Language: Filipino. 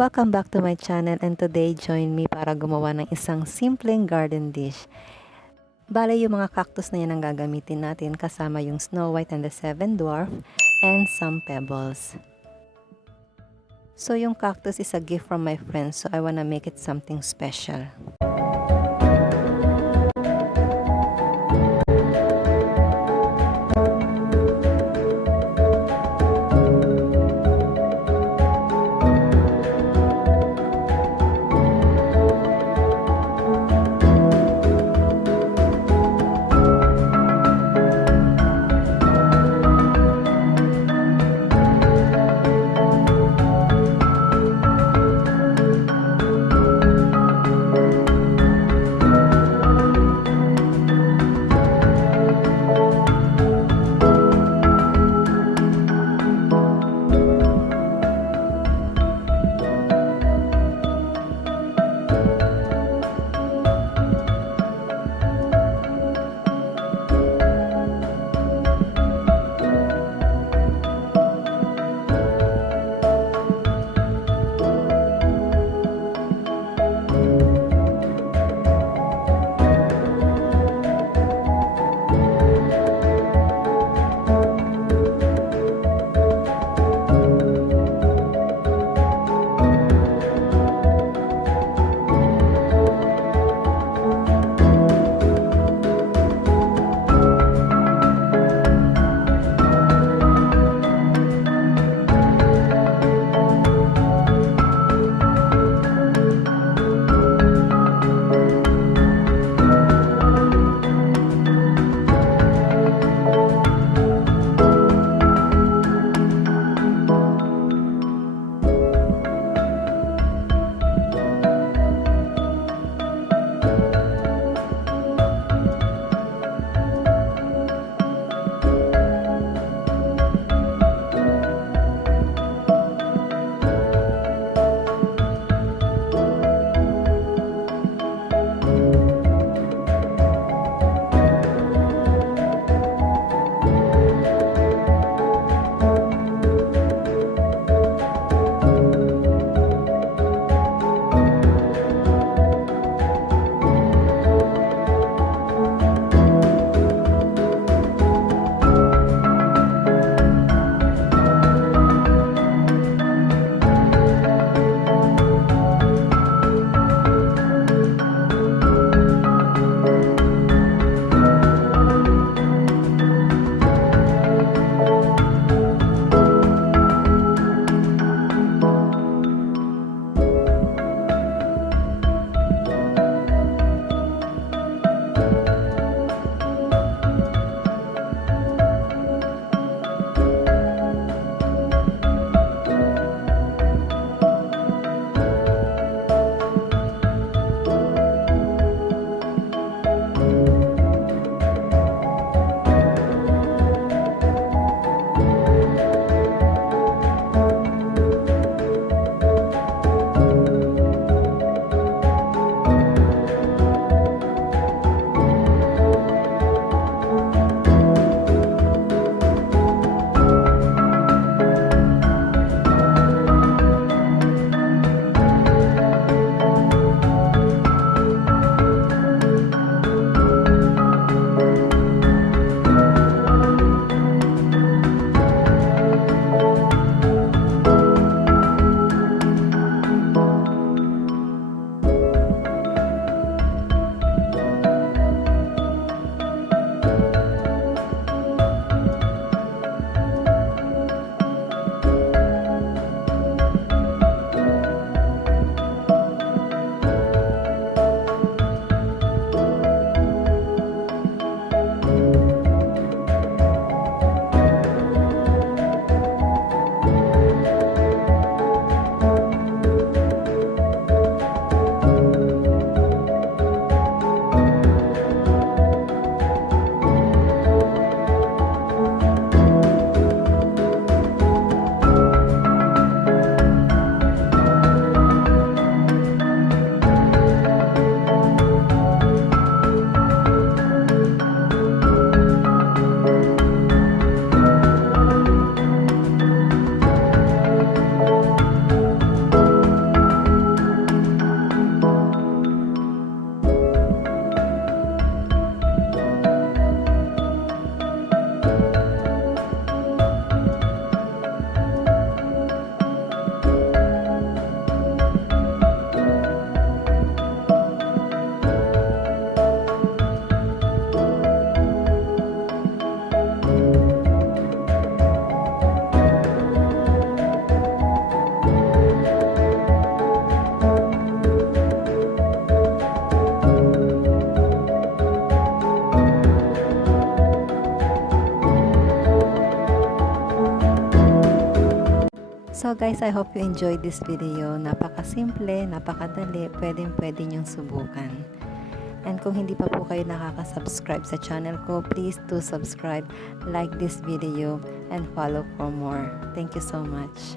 Welcome back to my channel, and today join me para gumawa ng isang simpleng garden dish. Bale, yung mga cactus na yan ang gagamitin natin kasama yung Snow White and the 7 Dwarf and some pebbles. So yung cactus is a gift from my friends, so I wanna make it something special. guys, I hope you enjoyed this video. Napakasimple, napakadali, pwede nyong subukan. And kung hindi pa po kayo nakaka-subscribe sa channel ko, please do subscribe, like this video, and follow for more. Thank you so much.